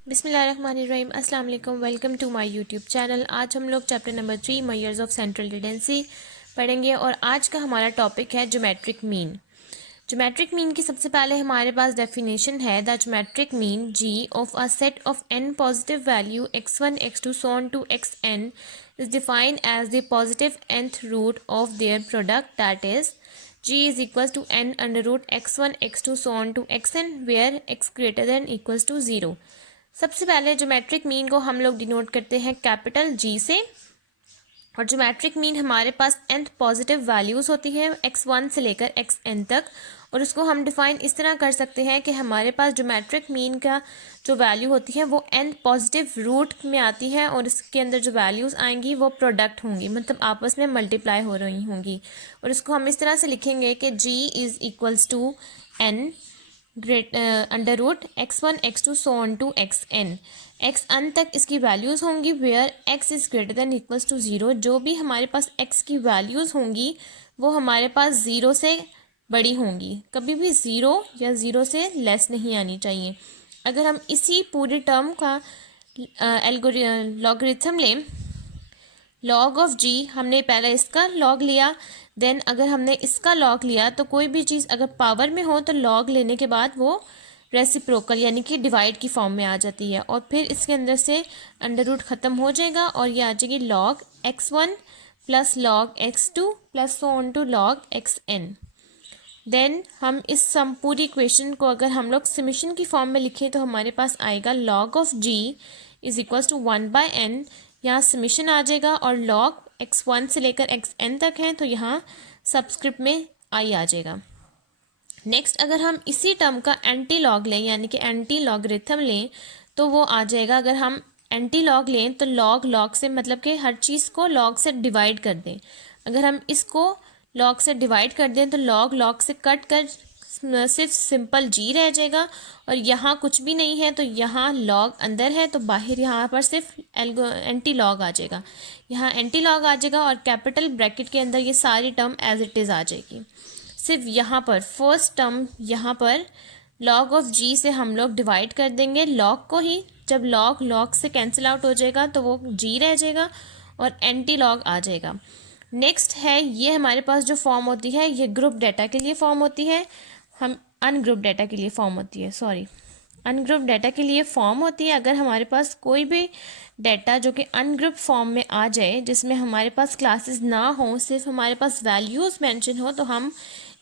बिस्मिल्लाहिर्रहमानिर्रहीम अस्सलाम वालेकुम। Welcome to my YouTube channel. आज हम लोग chapter number 3 measures of central tendency पढ़ेंगे और आज का हमारा टॉपिक है ज्योमेट्रिक मीन। ज्योमेट्रिक मीन की सबसे पहले हमारे पास डेफिनेशन है the geometric mean G of a set of n positive value x1 x2 so on to xn is defined as the positive nth root of their product, that is g is equals to n under root x1 x2 so on to xn where x greater than equals to 0। सबसे पहले geometric mean को हम लोग denote करते हैं capital G से, और geometric mean हमारे पास nth पॉजिटिव वैल्यूज़ होती हैं x1 से लेकर xn तक, और उसको हम डिफाइन इस तरह कर सकते हैं कि हमारे पास ज्योमेट्रिक मीन का जो वैल्यू होती है वो n पॉजिटिव रूट में आती है और इसके अंदर जो वैल्यूज़ आएंगी वो प्रोडक्ट होंगी, मतलब आपस में मल्टीप्लाई हो रही होंगी। और इसको हम इस तरह से लिखेंगे कि g is equals to n great under root x1 x2 so on to xn। xn तक इसकी वैल्यूज़ होंगी where x is greater than equals to 0। जो भी हमारे पास x की वैल्यूज़ होंगी वो हमारे पास 0 से बड़ी होंगी, कभी भी 0 या 0 से लेस नहीं आनी चाहिए। अगर हम इसी पूरे टर्म का लॉगरिथम लें, लॉग ऑफ जी, हमने पहले इसका लॉग लिया, देन अगर हमने इसका लॉग लिया तो कोई भी चीज़ अगर पावर में हो तो लॉग लेने के बाद वो रेसिप्रोकल यानी कि डिवाइड की फॉर्म में आ जाती है, और फिर इसके अंदर से अंडर रूट ख़त्म हो जाएगा और ये आ जाएगी log x1 plus log x2 plus so on to log xn। Then हम इस सम पूरी इक्वेशन को अगर हम लोग समेशन की फॉर्म में लिखें तो हमारे पास आएगा log of g is equals to 1/n। यहाँ समेशन आ जाएगा और लॉग x1 से लेकर xn तक है तो यहाँ सबस्क्रिप्ट में i आ जाएगा। नेक्स्ट अगर हम इसी टर्म का एंटी लॉग लें यानी कि एंटी लॉगरिथम लें तो वो आ जाएगा, अगर हम एंटी लॉग लें तो लॉग लॉग से मतलब कि हर चीज़ को लॉग से डिवाइड कर दें। अगर हम इसको लॉग से डिवाइड कर दें तो लॉग लॉग से कट कर सिर्फ सिंपल जी रह जाएगा, और यहाँ कुछ भी नहीं है तो यहाँ लॉग अंदर है तो बाहर यहाँ पर सिर्फ एंटी लॉग आ जाएगा। यहाँ एंटी लॉग आ जाएगा और कैपिटल ब्रैकेट के अंदर ये सारी टर्म एज इट इज़ आ जाएगी। सिर्फ यहाँ पर फर्स्ट टर्म यहाँ पर लॉग ऑफ जी से हम लोग डिवाइड कर देंगे लॉग को ही, जब लॉग लॉग से कैंसिल आउट हो जाएगा तो वो जी रह जाएगा और एंटी लॉग आ जाएगा। नेक्स्ट है ये हमारे पास जो फॉर्म होती है ये ग्रुप डेटा के लिए फॉर्म होती है, हम अनग्रुप डेटा के लिए फॉर्म होती है, सॉरी अनग्रुप डेटा के लिए फॉर्म होती है। अगर हमारे पास कोई भी डेटा जो कि अनग्रुप फॉर्म में आ जाए जिसमें हमारे पास क्लासेस ना हो, सिर्फ हमारे पास वैल्यूज़ मेंशन हो, तो हम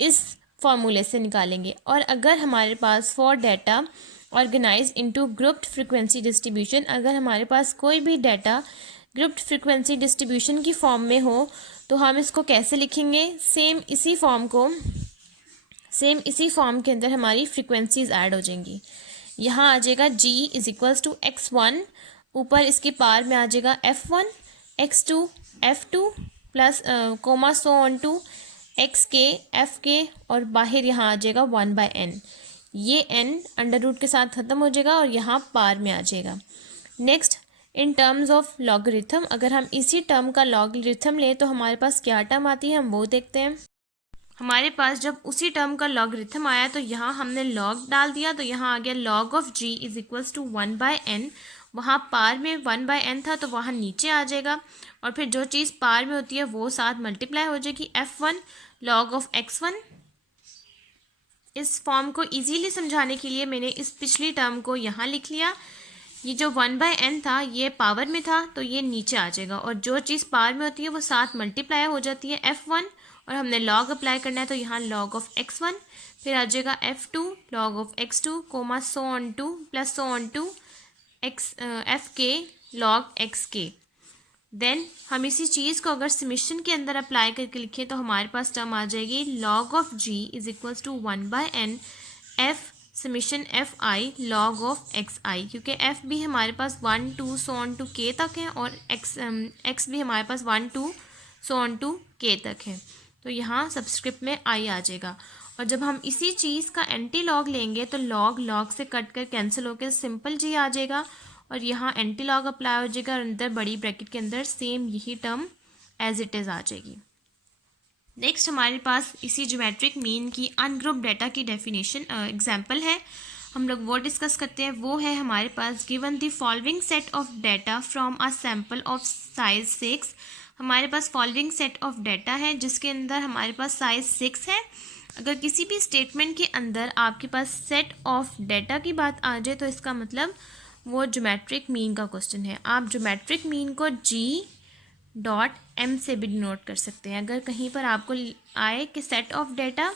इस फॉर्मूले से निकालेंगे। और अगर हमारे पास for data organize into grouped frequency distribution, अगर हमारे पास कोई भी डेटा ग्रुप्ड फ्रीक्वेंसी डिस्ट्रीब्यूशन की फॉर्म में हो तो हम इसको कैसे लिखेंगे, सेम इसी फॉर्म के अंदर हमारी फ्रीक्वेंसीज ऐड हो जाएंगी। यहाँ आ जाएगा g is equals to x1, ऊपर इसके पार में आ जाएगा f1 x2 f2 plus comma so on to xk fk, और बाहर यहाँ आ जाएगा 1/n। ये n अंडर रूट के साथ ख़त्म हो जाएगा और यहाँ पार में आ जाएगा। Next in terms of logarithm, अगर हम इसी टर्म का लॉगरिथम लें तो हमारे पास क्या टर्म आती है हम वो देखते हैं। हमारे पास जब उसी टर्म का लॉगरिथम आया तो यहाँ हमने लॉग डाल दिया तो यहाँ आ गया log of g is equals to 1/n। वहाँ पार में 1/n था तो वहाँ नीचे आ जाएगा, और फिर जो चीज़ पार में होती है वो साथ मल्टीप्लाई हो जाएगी f1 लॉग ऑफ x1। इस फॉर्म को इजीली समझाने के लिए मैंने इस पिछली टर्म को यहाँ लिख लिया। ये जो 1/n था ये पावर में था तो ये नीचे आ जाएगा, और जो चीज़ पावर में होती है वो साथ मल्टीप्लाई हो जाती है f1, और हमने लॉग अप्लाई करना है तो यहाँ लॉग ऑफ x1, फिर आ जाएगा f2 log of x2 comma so on to plus so on to fk log xk। Then हम इसी चीज़ को अगर समेशन के अंदर अप्लाई करके लिखें तो हमारे पास टर्म आ जाएगी log of g is equals to 1/n f summation F I log of X I, क्योंकि एफ भी हमारे पास 1 2 सो ऑन टू के तक है और एक्स भी हमारे पास 1 2 सो ऑन टू के तक है, तो यहाँ सबस्क्रिप्ट में आई आ जाएगा। और जब हम इसी चीज़ का एंटी लॉग लेंगे तो लॉग लॉग से कट कर कैंसिल होकर सिंपल जी आ जाएगा, और यहाँ एंटी लॉग अप्लाई हो जाएगा और अंदर बड़ी ब्रैकेट के अंदर सेम यही टर्म एज इट इज़ आ जाएगी। नेक्स्ट हमारे पास इसी ज्योमेट्रिक मीन की अनग्रुप डेटा की डेफिनेशन एग्जांपल है। हम लोग वो डिस्कस करते हैं। वो है हमारे पास given the following set of data from a sample of size 6। हमारे पास फॉलोइंग सेट ऑफ डाटा है जिसके अंदर हमारे पास साइज 6 है। अगर किसी भी स्टेटमेंट के अंदर आपके पास सेट ऑफ डाटा की बात आ जाए तो इसका मतलब वो ज्योमेट्रिक मीन का क्वेश्चन है। आप ज्योमेट्रिक मीन को G.M से भी डिनोट कर सकते हैं। अगर कहीं पर आपको आए कि सेट ऑफ डाटा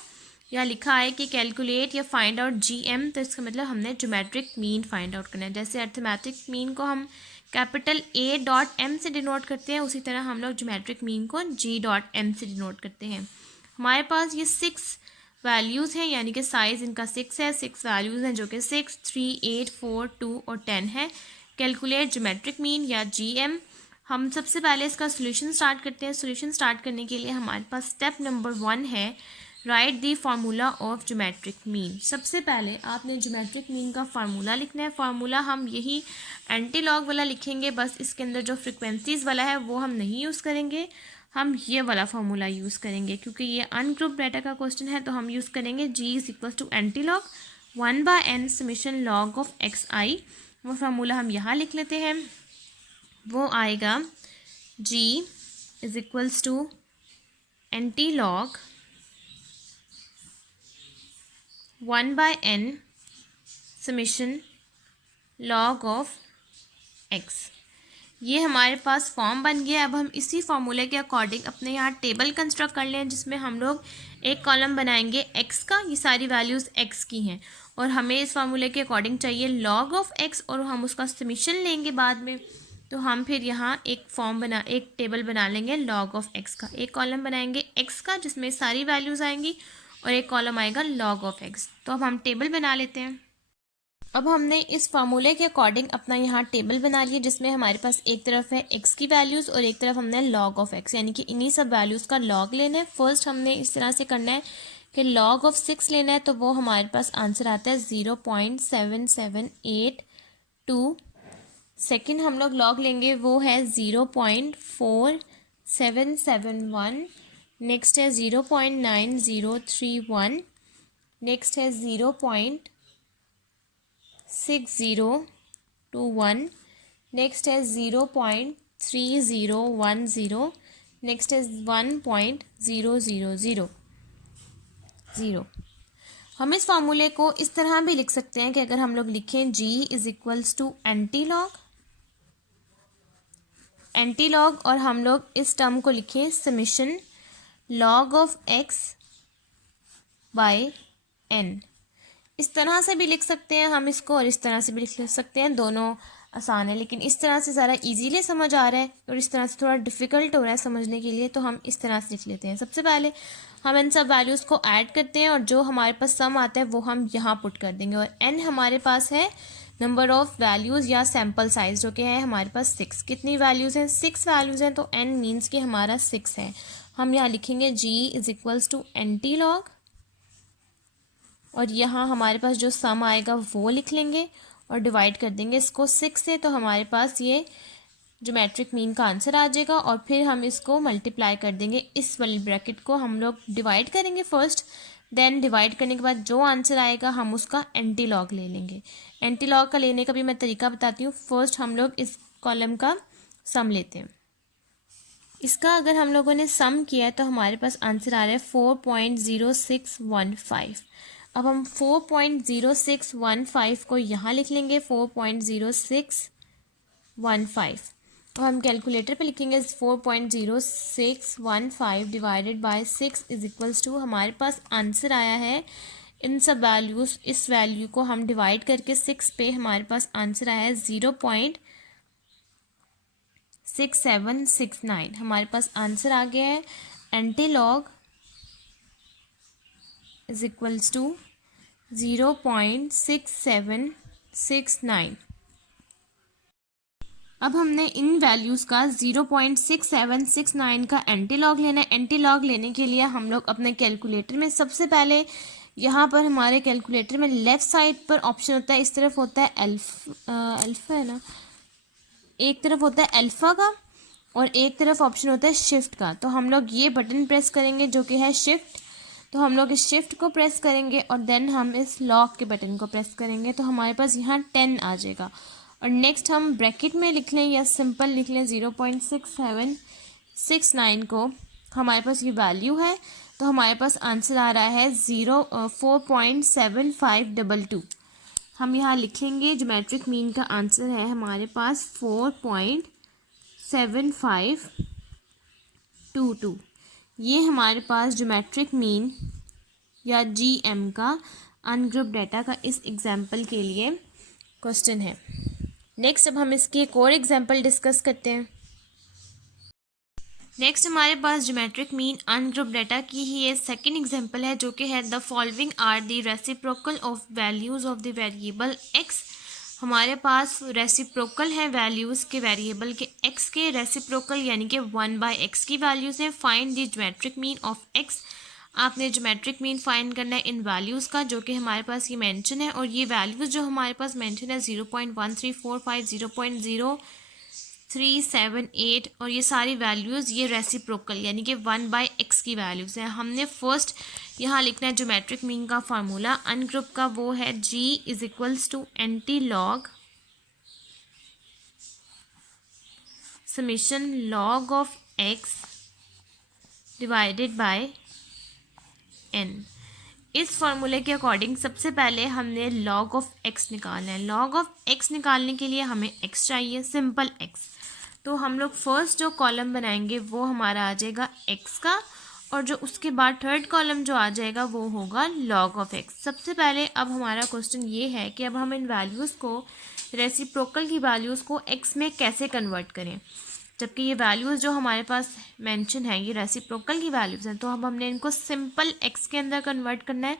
या लिखा है कि कैलकुलेट या फाइंड आउट GM, तो इसका मतलब हमने ज्योमेट्रिक मीन फाइंड आउट करना है। जैसे अर्थमेटिक मीन को हम कैपिटल A.M से डिनोट करते हैं, उसी तरह हम लोग ज्योमेट्रिक मीन को G.M से डिनोट करते हैं। हमारे पास ये 6 वैल्यूज़ हैं, यानी कि साइज़ इनका 6 है। 6 वैल्यूज़ हैं जो कि 6, 3, 8, 4, 2 और 10 है। कैलकुलेट ज्योमेट्रिक मीन या GM। हम सबसे पहले इसका सोल्यूशन स्टार्ट करते हैं। सोल्यूशन स्टार्ट करने के लिए हमारे पास स्टेप नंबर 1 है right the formula of geometric mean. सबसे पहले आपने ज्योमेट्रिक मीन का फार्मूला लिखना है। फार्मूला हम यही एंटी लॉग वाला लिखेंगे, बस इसके अंदर जो फ्रिक्वेंसीज वाला है वो हम नहीं यूज़ करेंगे, हम ये वाला फार्मूला यूज़ करेंगे। क्योंकि ये अनग्रुप डाटा का क्वेश्चन है तो हम यूज़ करेंगे G is equal to anti log 1/n summation log of xi। वो फार्मूला हम यहाँ लिख लेते हैं। वो आएगा G is equals to anti log 1/n summation log of x। ये हमारे पास फॉर्म बन गया। अब हम इसी फार्मूले के अकॉर्डिंग अपने यहाँ टेबल कंस्ट्रक्ट कर लें जिसमें हम लोग एक कॉलम बनाएंगे x का। ये सारी वैल्यूज़ x की हैं और हमें इस फार्मूले के अकॉर्डिंग चाहिए लॉग ऑफ x और हम उसका समेशन लेंगे बाद में। तो हम फिर यहाँ एक टेबल बना लेंगे लॉग ऑफ x का। एक कॉलम बनाएंगे x का जिसमें सारी वैल्यूज़ आएंगी और एक कॉलम आएगा लॉग ऑफ x। तो अब हम टेबल बना लेते हैं। अब हमने इस फार्मूले के अकॉर्डिंग अपना यहाँ टेबल बना लिया जिसमें हमारे पास एक तरफ है x की वैल्यूज़ और एक तरफ हमने log ऑफ x, यानी कि इन्हीं सब वैल्यूज़ का log लेना है। फर्स्ट हमने इस तरह से करना है कि log ऑफ 6 लेना है, तो वो हमारे पास आंसर आता है 0.7782। सेकेंड हम लोग log लेंगे, वो है 0.4771। नेक्स्ट है 0.9031। नेक्स्ट है 0.6021। नेक्स्ट है 0.3010। नेक्स्ट है 1.0000। हम इस फार्मूले को इस तरह भी लिख सकते हैं कि अगर हम लोग लिखें G is equals to anti log और हम लोग इस टर्म को लिखें summation log of x by n। इस तरह से भी लिख सकते हैं हम इसको और इस तरह से भी लिख सकते हैं, दोनों आसान है। लेकिन इस तरह से ज़रा इजीली समझ आ रहा है और इस तरह से थोड़ा डिफ़िकल्ट हो रहा है समझने के लिए, तो हम इस तरह से लिख लेते हैं। सबसे पहले हम इन सब वैल्यूज़ को ऐड करते हैं और जो हमारे पास सम आता है वो हम यहाँ पुट कर देंगे। और n हमारे पास है नंबर ऑफ़ वैल्यूज़ या सैम्पल साइज़, जो कि है हमारे पास 6। कितनी वैल्यूज़ हैं? 6 वैल्यूज़ हैं, तो n मीन्स कि हमारा 6 है। हम यहाँ लिखेंगे G is equals to anti log और यहाँ हमारे पास जो सम आएगा वो लिख लेंगे और डिवाइड कर देंगे इसको 6 से, तो हमारे पास ये ज्योमेट्रिक मीन का आंसर आ जाएगा। और फिर हम इसको मल्टीप्लाई कर देंगे, इस वाली ब्रैकेट को हम लोग डिवाइड करेंगे फर्स्ट, देन डिवाइड करने के बाद जो आंसर आएगा हम उसका एंटी लॉग ले लेंगे। एंटी लॉग का लेने का भी मैं तरीका बताती हूँ। फर्स्ट हम लोग इस कॉलम का सम लेते हैं। इसका अगर हम लोगों ने सम किया है तो हमारे पास आंसर आ रहा है 4.0615। अब हम 4.0615 को यहाँ लिख लेंगे 4.0615। अब हम कैलकुलेटर पे लिखेंगे 4.0615 divided by 6 is equals to, हमारे पास आंसर आया है इन सब वैल्यूज़, इस वैल्यू को हम डिवाइड करके 6 पे हमारे पास आंसर आया है 0.6769। हमारे पास आंसर आ गया है anti log is equals to 0.6769। अब हमने इन वैल्यूज़ का 0.6769 का एंटी लॉग लेना है। एंटी लॉग लेने के लिए हम लोग अपने कैलकुलेटर में सबसे पहले यहाँ पर हमारे कैलकुलेटर में लेफ़्ट साइड पर ऑप्शन होता है, इस तरफ होता है अल्फ़ा है ना, एक तरफ होता है अल्फ़ा का और एक तरफ ऑप्शन होता है शिफ्ट का। तो हम लोग ये बटन प्रेस करेंगे जो कि है शिफ्ट, तो हम लोग इस शिफ्ट को प्रेस करेंगे और देन हम इस लॉक के बटन को प्रेस करेंगे तो हमारे पास यहाँ 10 आ जाएगा। और नेक्स्ट हम ब्रैकेट में लिख लें या सिंपल लिख लें 0.6769 को, हमारे पास ये वैल्यू है तो हमारे पास आंसर आ रहा है 4.7522। हम यहाँ लिखेंगे ज्योमेट्रिक मीन का आंसर है हमारे पास 4.7522। ये हमारे पास ज्योमेट्रिक मीन या जीएम का अनग्रुप डाटा का इस एग्जाम्पल के लिए क्वेश्चन है। नेक्स्ट अब हम इसकी एक और एग्जाम्पल डिस्कस करते हैं। नेक्स्ट हमारे पास ज्योमेट्रिक मीन अनग्रुप डाटा की ही ये सेकंड एग्जांपल है जो कि है the following are the reciprocal of values of the variable X. हमारे पास रेसिप्रोकल है वैल्यूज़ के वेरिएबल के एक्स के रेसिप्रोकल यानी कि 1/x की वैल्यूज़ हैं। Find the geometric mean of X. आपने ज्योमेट्रिक मीन फाइंड करना है इन वैल्यूज़ का जो कि हमारे पास ये मेंशन है और ये वैल्यूज़ जो हमारे पास मेंशन है 0.1345, 0.0378 और ये सारी वैल्यूज़ ये रेसिप्रोकल यानी कि 1/x की वैल्यूज़ हैं। हमने फर्स्ट यहाँ लिखना है ज्योमेट्रिक मीन का फार्मूला अनग्रुप का, वो है g = anti log summation log of x divided by n। इस फार्मूले के अकॉर्डिंग सबसे पहले हमने log ऑफ x निकालना है। log ऑफ x निकालने के लिए हमें x चाहिए, सिंपल x। तो हम लोग फर्स्ट जो कॉलम बनाएंगे वो हमारा आ जाएगा x का और जो उसके बाद थर्ड कॉलम जो आ जाएगा वो होगा log ऑफ x। सबसे पहले अब हमारा क्वेश्चन ये है कि अब हम इन वैल्यूज़ को रेसिप्रोकल की वैल्यूज़ को x में कैसे कन्वर्ट करें, जबकि ये वैल्यूज़ जो हमारे पास मेंशन है ये रेसिप्रोकल की वैल्यूज़ हैं। तो अब हमने इनको सिंपल x के अंदर कन्वर्ट करना है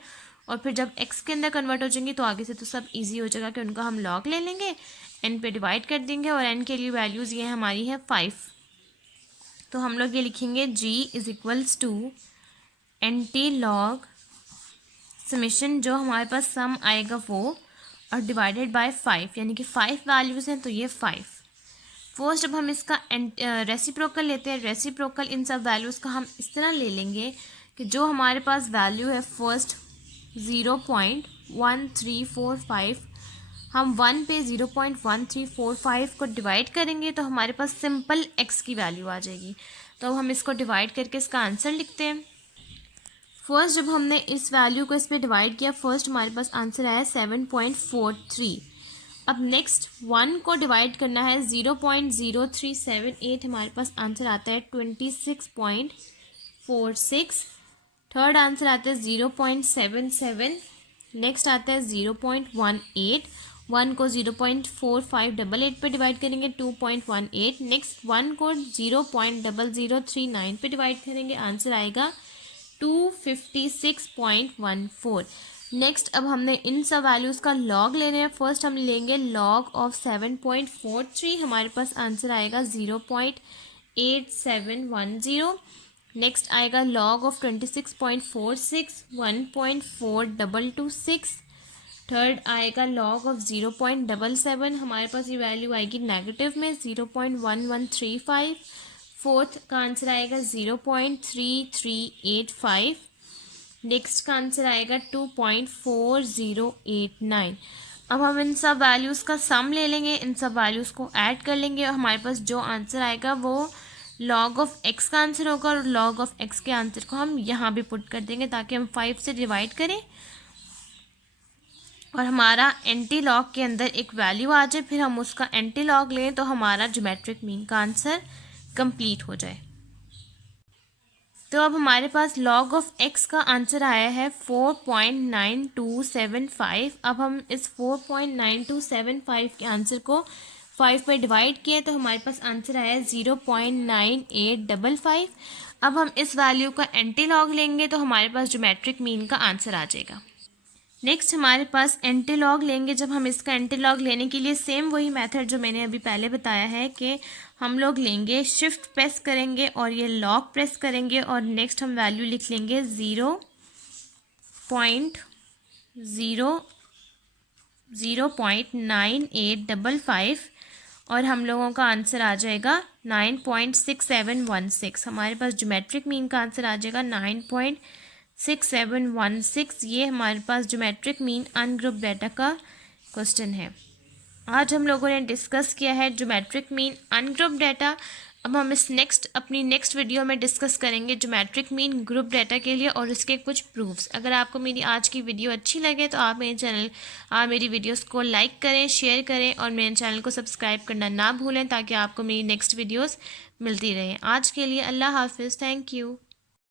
और फिर जब x के अंदर कन्वर्ट हो जाएंगी तो आगे से तो सब इजी हो जाएगा कि उनका हम log ले लेंगे, n पे डिवाइड कर देंगे और n के लिए वैल्यूज़ ये हमारी है 5। तो हम लोग ये लिखेंगे g = एंटी लॉग समेशन जो हमारे पास सम आएगा वो और डिवाइडेड बाय 5 यानी कि 5 वैल्यूज़ हैं तो ये 5। फर्स्ट अब हम इसका रेसिप्रोकल लेते हैं। रेसिप्रोकल इन सब वैल्यूज़ का हम इस तरह ले लेंगे कि जो हमारे पास वैल्यू है फर्स्ट 0.1345 हम 1 पे 0.1345 को डिवाइड करेंगे तो हमारे पास सिंपल x की वैल्यू आ जाएगी। तो अब हम इसको डिवाइड करके इसका आंसर लिखते हैं। फर्स्ट जब हमने इस वैल्यू को इस पर डिवाइड किया फर्स्ट हमारे पास आंसर आया 7.43। अब नेक्स्ट 1 को डिवाइड करना है 0.0378 हमारे पास आंसर आता है 26.46। थर्ड आंसर आता है 0.77। नेक्स्ट आता है 0.18। 1 को 0.4588 पे डिवाइड करेंगे 2.18। नेक्स्ट 1 को 0.0039 पे डिवाइड करेंगे आंसर आएगा 256.14। नेक्स्ट अब हमने इन सब वैल्यूज़ का लॉग लेने हैं। फर्स्ट हम लेंगे लॉग ऑफ 7.43 हमारे पास आंसर आएगा 0.8710। नेक्स्ट आएगा लॉग ऑफ 26.46 1.4226। थर्ड आएगा लॉग ऑफ 0.77 हमारे पास ये वैल्यू आएगी नेगेटिव में 0.1135। फोर्थ का आंसर आएगा 0.3385। नेक्स्ट का आंसर आएगा 2.4089। अब हम इन सब वैल्यूज़ का सम ले लेंगे, इन सब वैल्यूज़ को ऐड कर लेंगे और हमारे पास जो आंसर आएगा वो log ऑफ x का आंसर होगा और log ऑफ x के आंसर को हम यहाँ भी पुट कर देंगे ताकि हम 5 से डिवाइड करें और हमारा एंटी लॉग के अंदर एक वैल्यू आ जाए, फिर हम उसका एंटी लॉग लें तो हमारा ज्योमेट्रिक मीन का आंसर कंप्लीट हो जाए। तो अब हमारे पास log ऑफ x का आंसर आया है 4.9275। अब हम इस 4.9275 के आंसर को 5 पर डिवाइड किए तो हमारे पास आंसर आया 0.9855। अब हम इस वैल्यू का एंटी लॉग लेंगे तो हमारे पास ज्योमेट्रिक मीन का आंसर आ जाएगा। नेक्स्ट हमारे पास एंटी लॉग लेंगे। जब हम इसका एंटी लॉग लेने के लिए सेम वही मेथड जो मैंने अभी पहले बताया है कि हम लोग लेंगे शिफ्ट प्रेस करेंगे और ये लॉग प्रेस करेंगे और नेक्स्ट हम वैल्यू लिख लेंगे 0.9855 और हम लोगों का आंसर आ जाएगा 9.6716। हमारे पास ज्योमेट्रिक मीन का आंसर आ जाएगा 6716। ये हमारे पास ज्योमेट्रिक मीन अनग्रुप डाटा का क्वेश्चन है। आज हम लोगों ने डिस्कस किया है ज्योमेट्रिक मीन अनग्रुप डाटा। अब हम अपनी नेक्स्ट वीडियो में डिस्कस करेंगे ज्योमेट्रिक मीन ग्रुप डाटा के लिए और इसके कुछ प्रूफ्स। अगर आपको मेरी आज की वीडियो अच्छी लगे तो आप मेरी वीडियोस को लाइक करें, शेयर करें और मेरे चैनल को सब्सक्राइब करना ना भूलें ताकि आपको मेरी नेक्स्ट वीडियोस मिलती रहें। आज के लिए अल्लाह हाफिज़। Thank you.